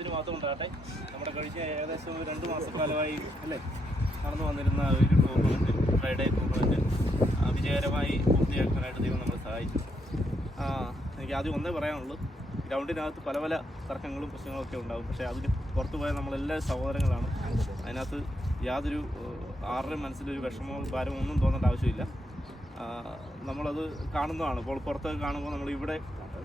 ദൈവത്തിന് മാത്രം ഉണ്ടാകട്ടെ. നമ്മുടെ കഴിഞ്ഞ ഏകദേശം 2 മാസക്കാലമായി അല്ലേ നടന്നു വന്നിരുന്ന ഒരു ടൂർണമെൻറ്റ്, ഫ്രൈഡേ ടൂർണമെൻറ്റ് വിജയകരമായി പൂർത്തിയാക്കാനായിട്ട് ദൈവം നമ്മളെ സഹായിച്ചു. എനിക്ക് ആദ്യം ഒന്നേ പറയാനുള്ളൂ, ഗ്രൗണ്ടിനകത്ത് പല പല തർക്കങ്ങളും പ്രശ്നങ്ങളൊക്കെ ഉണ്ടാകും. പക്ഷേ അതിന് പുറത്തു പോയാൽ നമ്മളെല്ലാവരും സഹോദരങ്ങളാണ്. അതിനകത്ത് യാതൊരു ആരുടെയും മനസ്സിലൊരു വിഷമമോ ഭാരമോ ഒന്നും തോന്നേണ്ട ആവശ്യമില്ല. നമ്മളത് കാണുന്നതാണ്. ഇപ്പോൾ പുറത്തൊക്കെ കാണുമ്പോൾ നമ്മൾ ഇവിടെ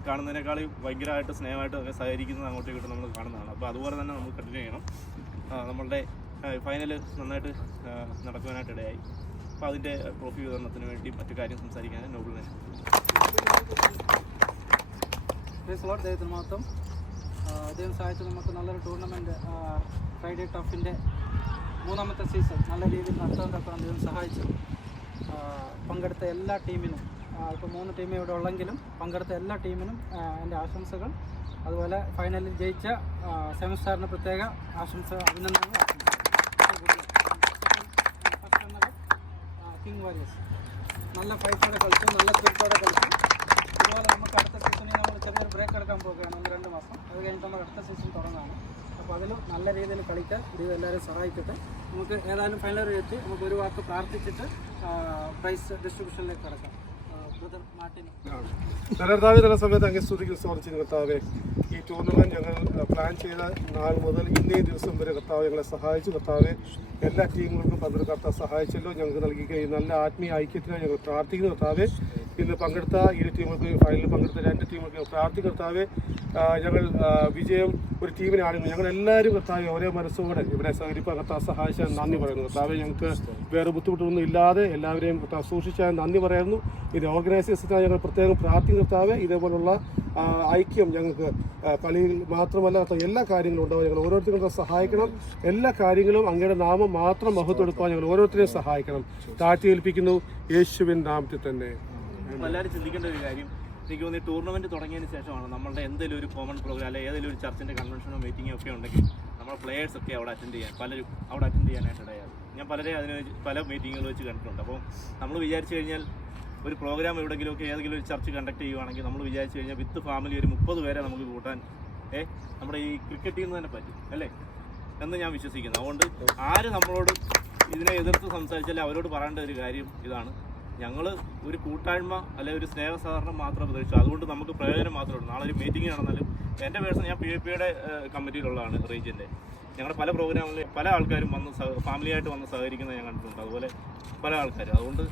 കാണുന്നതിനേക്കാൾ ഭയങ്കരമായിട്ട് സ്നേഹമായിട്ട് ഒക്കെ സഹകരിക്കുന്നത് അങ്ങോട്ടും ഇങ്ങോട്ടും നമ്മൾ കാണുന്നതാണ്. അപ്പോൾ അതുപോലെ തന്നെ നമ്മൾ കണ്ടിന്യൂ ചെയ്യണം. നമ്മളുടെ ഫൈനൽ നന്നായിട്ട് നടക്കുവാനായിട്ട് ഇടയായി. അപ്പോൾ അതിൻ്റെ ട്രോഫി വിതരണത്തിന് വേണ്ടി മറ്റു കാര്യം സംസാരിക്കാൻ നോബിളിനെ ദൈവത്തിന് മാത്രം. ദൈവം സഹായിച്ച് നമുക്ക് നല്ലൊരു ടൂർണമെൻറ്റ് ഫ്രൈഡേ ടഫിൻ്റെ 3ാമത്തെ സീസൺ നല്ല രീതിയിൽ നടത്താൻ തക്കണം ദൈവം സഹായിച്ചു. പങ്കെടുത്ത എല്ലാ ടീമിനും, ഇപ്പോൾ 3 ടീമേ ഇവിടെ ഉള്ളെങ്കിലും പങ്കെടുത്ത എല്ലാ ടീമിനും എൻ്റെ ആശംസകൾ. അതുപോലെ ഫൈനലിൽ ജയിച്ച സെമിസ്റ്റാറിന് പ്രത്യേക ആശംസ, അഭിനന്ദനങ്ങൾ. കിങ് വാരിയേഴ്സ് നല്ല ഫൈറ്റോടെ കളിച്ചു, നല്ല സ്പിരിറ്റോടെ കളിച്ചു. അതുപോലെ നമുക്ക് അടുത്ത സീസണിൽ നമ്മൾ ചെറിയൊരു ബ്രേക്ക് എടുക്കാൻ പോവുകയാണ്, 1-2 മാസം. അത് കഴിഞ്ഞിട്ട് നമുക്ക് അടുത്ത സീസൺ തുടങ്ങാണ്. അപ്പോൾ അതിലും നല്ല രീതിയിൽ കളിക്കാൻ ഇത് എല്ലാവരും സഹായിക്കട്ടെ. നമുക്ക് ഏതായാലും ഫൈനൽ വെച്ച് നമുക്ക് ഒരു വാക്ക് പ്രാർത്ഥിച്ചിട്ട് പ്രൈസ് ഡിസ്ട്രിബ്യൂഷനിലേക്ക് കിടക്കാം. Brother Martin. കർത്താവേ, ചില സമയത്ത് അങ്ങ് സ്തുതിക്കും സ്വാഗതിച്ചു കർത്താവേ. ഈ ടൂർണമെൻറ്റ് ഞങ്ങൾ പ്ലാൻ ചെയ്ത നാൾ മുതൽ ഇന്നേ ദിവസം വരെ കർത്താവ് ഞങ്ങളെ സഹായിച്ചു. കർത്താവെ, എല്ലാ ടീമുകൾക്കും പങ്കെടുക്കാൻ സഹായിച്ചല്ലോ. ഞങ്ങൾക്ക് നൽകിയ ഈ നല്ല ആത്മീയ ഐക്യത്തിനായി ഞങ്ങൾ പ്രാർത്ഥിക്കുന്നു കർത്താവെ. ഇന്ന് പങ്കെടുത്ത 7 ടീമുകൾക്ക്, ഫൈനലിൽ പങ്കെടുത്ത 2 ടീമുകൾക്ക് പ്രാർത്ഥിക്കും കർത്താവെ. ഞങ്ങൾ വിജയം ഒരു ടീമിനാണെന്ന് ഞങ്ങളെല്ലാവരും കർത്താവെ ഒരേ മനസ്സോടെ ഇവിടെ സഹകരിപ്പാൻ കർത്താവ് സഹായിച്ചാൽ നന്ദി പറയുന്നു കർത്താവെ. ഞങ്ങൾക്ക് വേറെ ബുദ്ധിമുട്ടൊന്നും ഇല്ലാതെ എല്ലാവരെയും കർത്താവ് സൂക്ഷിച്ചാൽ നന്ദി പറയുന്നു. ഇതിൻ്റെ ഓർഗനൈസേഴ്സിനായി ഞങ്ങൾ പ്രത്യേകം പ്രാർത്ഥിക്കും കർത്താവെ. ഇതേപോലുള്ള ഐക്യം ഞങ്ങൾക്ക് കളിയിൽ മാത്രമല്ല എല്ലാ കാര്യങ്ങളും ഉണ്ടാവും. ഞങ്ങൾ ഓരോരുത്തരും സഹായിക്കണം. എല്ലാ കാര്യങ്ങളും അങ്ങയുടെ നാമം മാത്രം മഹത്വമെടുക്കാൻ ഞങ്ങൾ ഓരോരുത്തരെയും സഹായിക്കണം. താഴ്ത്തി ഏൽപ്പിക്കുന്നു യേശുവിൻ നാമത്തിൽ തന്നെ. എല്ലാവരും ചിന്തിക്കേണ്ട ഒരു കാര്യം, എനിക്ക് തോന്നി ടൂർണമെൻറ്റ് തുടങ്ങിയതിന് ശേഷമാണ് നമ്മളുടെ എന്തെങ്കിലും ഒരു കോമൺ പ്രോഗ്രാം അല്ലെങ്കിൽ ഏതെങ്കിലും ഒരു ചർച്ചിൻ്റെ കൺവെൻഷനോ മീറ്റിങ്ങോ ഒക്കെ ഉണ്ടെങ്കിൽ നമ്മുടെ പ്ലേയേഴ്സൊക്കെ അവിടെ പലരും അവിടെ അറ്റൻഡ് ചെയ്യാനായിട്ട് ഇടയാകും. ഞാൻ പല മീറ്റിങ്ങുകൾ വെച്ച് കണ്ടിട്ടുണ്ട്. അപ്പോൾ നമ്മൾ വിചാരിച്ചു കഴിഞ്ഞാൽ ഒരു പ്രോഗ്രാം എവിടെയെങ്കിലുമൊക്കെ ഏതെങ്കിലും ഒരു ചർച്ച് കണ്ടക്ട് ചെയ്യുവാണെങ്കിൽ നമ്മൾ വിചാരിച്ചു കഴിഞ്ഞാൽ വിത്ത് ഫാമിലി ഒരു 30 പേരെ നമുക്ക് കൂട്ടാൻ നമ്മുടെ ഈ ക്രിക്കറ്റ് ടീമിൽ തന്നെ പറ്റും അല്ലേ എന്ന് ഞാൻ വിശ്വസിക്കുന്നു. അതുകൊണ്ട് ആര് നമ്മളോട് ഇതിനെ എതിർത്ത് സംസാരിച്ചാൽ അവരോട് പറയേണ്ട ഒരു കാര്യം ഇതാണ്, ഞങ്ങൾ ഒരു കൂട്ടായ്മ അല്ലെങ്കിൽ ഒരു സ്നേഹസഹകരണം മാത്രം പ്രതീക്ഷിച്ചു. അതുകൊണ്ട് നമുക്ക് പ്രയോജനം മാത്രമേ ഉള്ളൂ. നാളെ ഒരു മീറ്റിംഗ് നടന്നാലും എൻ്റെ പേഴ്സൺ ഞാൻ PAPയുടെ കമ്മിറ്റിയിലുള്ളതാണ് റീജിയൻ്റെ. ഞങ്ങളുടെ പല പ്രോഗ്രാമിൽ പല ആൾക്കാരും വന്ന് ഫാമിലിയായിട്ട് വന്ന് സഹകരിക്കുന്നത് ഞാൻ കണ്ടിട്ടുണ്ട്. അതുപോലെ പല ആൾക്കാരും. അതുകൊണ്ട്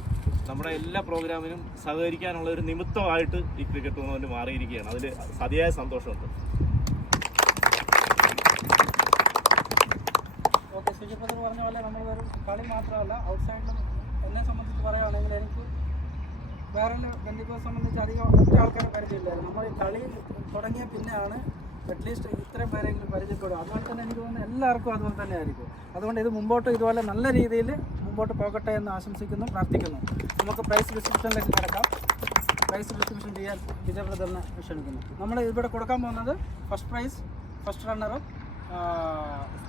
നമ്മുടെ എല്ലാ പ്രോഗ്രാമിനും സഹകരിക്കാനുള്ള ഒരു നിമിത്തമായിട്ട് ഈ ക്രിക്കറ്റ് ടൂർണമെൻറ്റ് മാറിയിരിക്കുകയാണ്. അതിൽ അതിയായ സന്തോഷമുണ്ട്. ഓക്കെ, സുജിത്ത് പറഞ്ഞ പോലെ നമ്മൾ വെറും കളി മാത്രമല്ല, ഔട്ട്സൈഡിലും എന്നെ സംബന്ധിച്ച് പറയുകയാണെങ്കിൽ എനിക്ക് വേറെ ബന്ധുക്കളെ സംബന്ധിച്ച് അധികം ഒറ്റ ആൾക്കാരെ പരിചയമില്ലായിരുന്നു. നമ്മൾ ഈ കളി തുടങ്ങിയ പിന്നെയാണ് അറ്റ്ലീസ്റ്റ് ഇത്രയും പേരെങ്കിലും പരിചയപ്പെടും. അതുപോലെ തന്നെ എനിക്ക് തോന്നുന്നു എല്ലാവർക്കും അതുപോലെ തന്നെ ആയിരിക്കും. അതുകൊണ്ട് ഇത് മുമ്പോട്ട് ഇതുപോലെ നല്ല രീതിയിൽ മുമ്പോട്ട് പോകട്ടെ എന്ന് ആശംസിക്കുന്നു, പ്രാർത്ഥിക്കുന്നു. നമുക്ക് പ്രൈസ് ഡിസ്ട്രിബ്യൂഷനിലേക്ക് കിടക്കാം. പ്രൈസ് ഡിസ്ട്രിബ്യൂഷൻ ചെയ്യാൻ വിജയ ബ്രദറിനെ ക്ഷണിക്കുന്നു. നമ്മൾ ഇവിടെ കൊടുക്കാൻ പോകുന്നത് ഫസ്റ്റ് പ്രൈസ്, ഫസ്റ്റ് റണ്ണറും,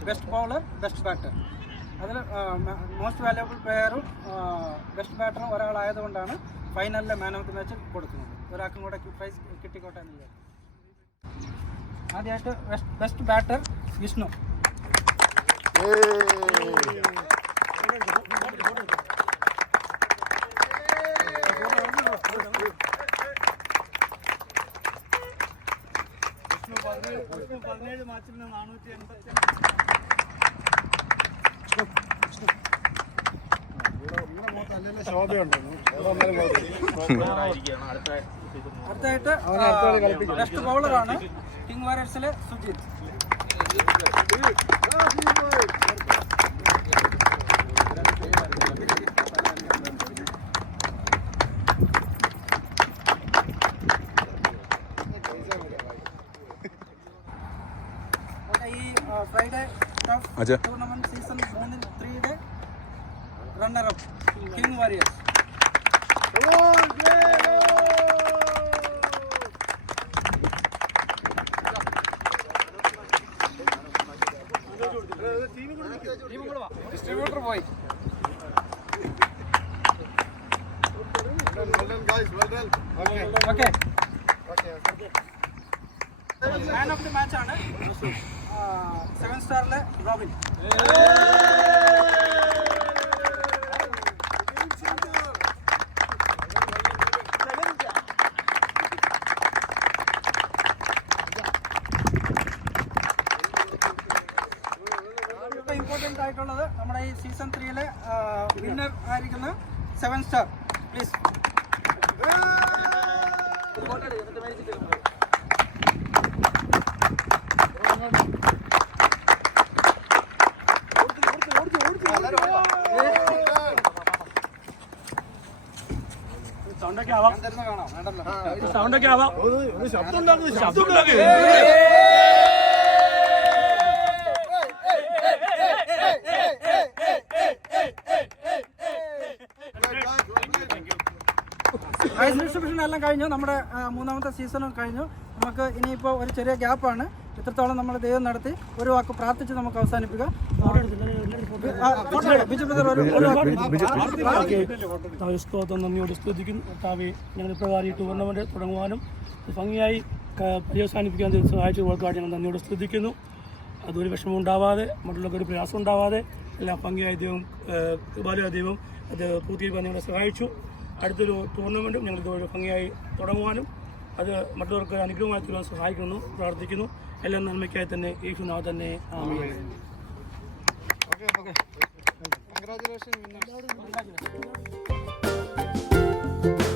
ബെസ്റ്റ് ബൗളർ, ബെസ്റ്റ് ബാറ്റർ. അതിൽ മോസ്റ്റ് വാല്യുബിൾ പ്ലെയറും ബെസ്റ്റ് ബാറ്ററും ഒരാളായതുകൊണ്ടാണ് ഫൈനലിലെ മാൻ ഓഫ് ദി മാച്ച് കൊടുക്കുന്നത്. ഒരാൾക്കും കൂടെ പ്രൈസ് കിട്ടിക്കോട്ടെ എന്ന് വിചാരിച്ചു. ആദ്യമായിട്ട് ബെസ്റ്റ് ബാറ്റർ വിഷ്ണു. വിഷ്ണു 17 മാച്ചിൽ 485. അടുത്തായിട്ട് ബെസ്റ്റ് ബൗളറാണ് കിങ് വാരിയേഴ്സിലെ സുജിത്ത്. ഈ Friday tough tournament season 3-3 runner up king warriors. Distributor പോയി. Okay, man of the match ആണ് 7 സ്റ്റാറിലെ റോബിൻ. ഇമ്പോർട്ടൻ്റ് ആയിട്ടുള്ളത് നമ്മുടെ ഈ സീസൺ 3-ലെ വിന്നർ ആയിരിക്കുന്ന 7 സ്റ്റാർ. പ്ലീസ്. സൗണ്ടൊക്കെ ആവാം. സൗണ്ടൊക്കെ ആവാം. ശബ്ദം ഉണ്ടാക്കി. പ്രൈസ് ഡിസ്ട്രിബ്യൂഷൻ എല്ലാം കഴിഞ്ഞു. നമ്മുടെ മൂന്നാമത്തെ സീസണും കഴിഞ്ഞു. നമുക്ക് ഇനിയിപ്പോൾ ഒരു ചെറിയ ഗ്യാപ്പാണ്. ഇത്രത്തോളം നമ്മൾ ദൈവം നടത്തി ഒരു വാക്ക് പ്രാർത്ഥിച്ച് നമുക്ക് അവസാനിപ്പിക്കാം. സ്തോത്രം നന്ദിയോട് സ്തുതിക്കുന്നു. കർത്താവെ, ഞങ്ങൾ ഇപ്രകാരം ഈ ടൂർണമെൻറ്റ് തുടങ്ങുവാനും ഭംഗിയായി പര്യവസാനിപ്പിക്കാൻ സഹായിച്ചവർക്കായിട്ട് ഞങ്ങൾ നന്ദിയോട് സ്തുതിക്കുന്നു. അതൊരു വിഷമം ഉണ്ടാവാതെ, മറ്റുള്ളവർക്ക് ഒരു പ്രയാസം ഉണ്ടാവാതെ എല്ലാം ഭംഗിയായി ദൈവം കൃപാലയ ദൈവം അത് പൂർത്തീകരിക്കാൻ ഞങ്ങളെ സഹായിച്ചു. അടുത്തൊരു ടൂർണമെൻറ്റും ഞങ്ങൾ ഇതുവരെ ഭംഗിയായി തുടങ്ങുവാനും അത് മറ്റുള്ളവർക്ക് അനുഗ്രഹമായി തീരുവാൻ സഹായിക്കുന്നു, പ്രാർത്ഥിക്കുന്നു. എല്ലാം നന്മയ്ക്കായി തന്നെ യേശുനാമത്തിൽ തന്നെ ആമേൻ. Congratulations.